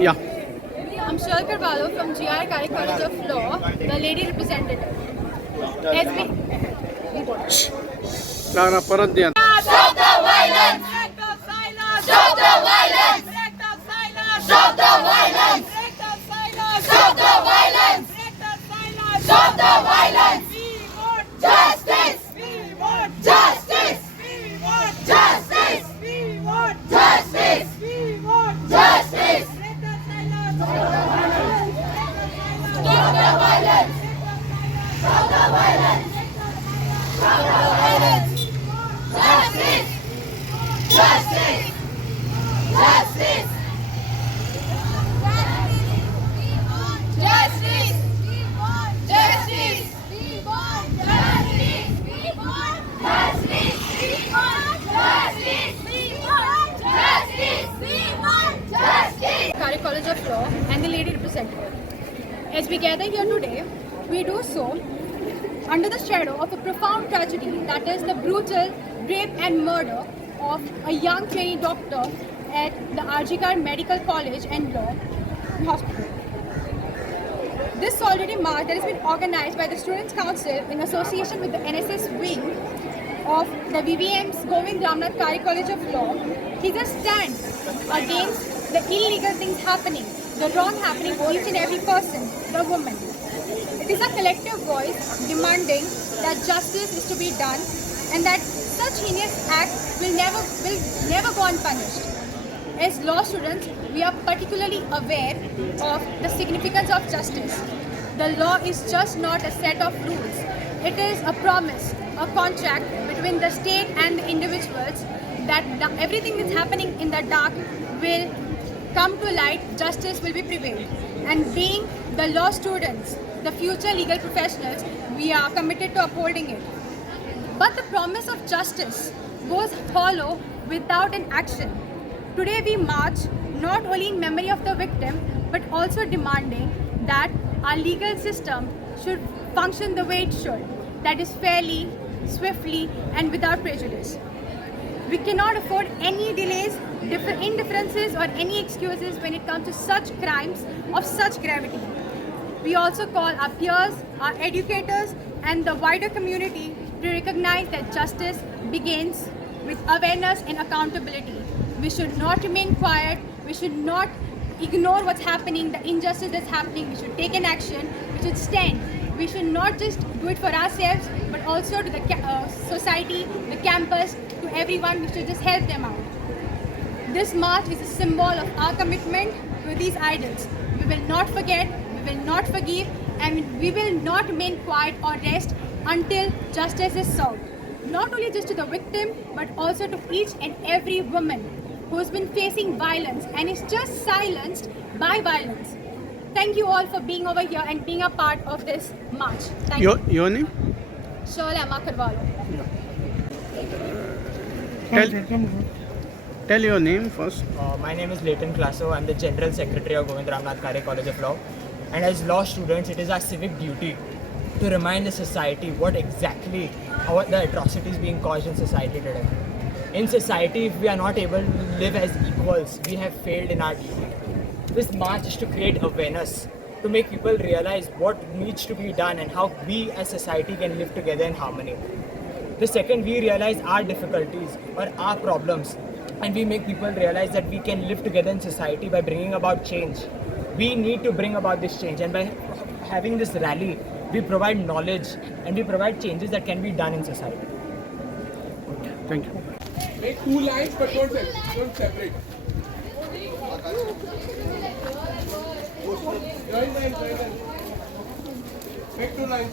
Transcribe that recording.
Yeah. I'm Shal Carvalho from GR Kari College of Law, the lady representative. SB. Clara, परत द्या. Stop the violence! Break the silence! Stop the violence! Break the silence! Stop the violence! Break the silence! Stop the violence! Break the silence! Stop the violence! We want justice! We want justice! We want justice! We want justice! We want justice! Break the silence! Stop the violence! Stop the violence! Stop the violence! Justice! Justice! Justice! Justice! Justice! We want justice! We want justice! We want justice! We want justice! We want justice! Kari College of Law and the lady representative. As we gather here today, we do so under the shadow of a profound tragedy, that is the brutal rape and murder of a young trainee doctor at the RG Kar Medical College and Law Hospital. This solidarity march that has been organized by the Students' Council in association with the NSS wing of the VVM's Govind Ramnath Kari College of Law is a stand against the illegal things happening, the wrong happening to each and every person, the woman. It is a collective voice demanding that justice is to be done and that such heinous acts will never go unpunished. As law students, we are particularly aware of the significance of justice. The law is just not a set of rules. It is a promise, a contract between the state and the individuals that everything that's happening in the dark will come to light, justice will be prevailed. And being the law students, the future legal professionals, we are committed to upholding it. But the promise of justice goes hollow without an action. Today we march not only in memory of the victim, but also demanding that our legal system should function the way it should, that is fairly, swiftly, and without prejudice. We cannot afford any delays, indifferences, or any excuses when it comes to such crimes of such gravity. We also call our peers, our educators, and the wider community to recognize that justice begins with awareness and accountability. We should not remain quiet. We should not ignore what's happening, the injustice that's happening. We should take an action. We should stand. We should not just do it for ourselves, but also to the society, the campus, to everyone. We should just help them out. This march is a symbol of our commitment to these idols. We will not forget, we will not forgive, and we will not remain quiet or rest until justice is served. Not only just to the victim, but also to each and every woman who has been facing violence and is just silenced by violence. Thank you all for being over here and being a part of this march. Thank you. Your name? Shal Carvalho. Tell your name first. My name is Leighton Classo. I'm the General Secretary of Govind Ramnath Kare College of Law. And as law students, it is our civic duty to remind the society what the atrocities being caused in society today. In society, if we are not able to live as equals, we have failed in our duty. This march is to create awareness, to make people realize what needs to be done and how we as society can live together in harmony. The second we realize our difficulties or our problems, and we make people realize that we can live together in society by bringing about change. We need to bring about this change, and by having this rally, we provide knowledge and we provide changes that can be done in society. Okay, thank you. Make two lines, but don't separate. Join line. Make two lines.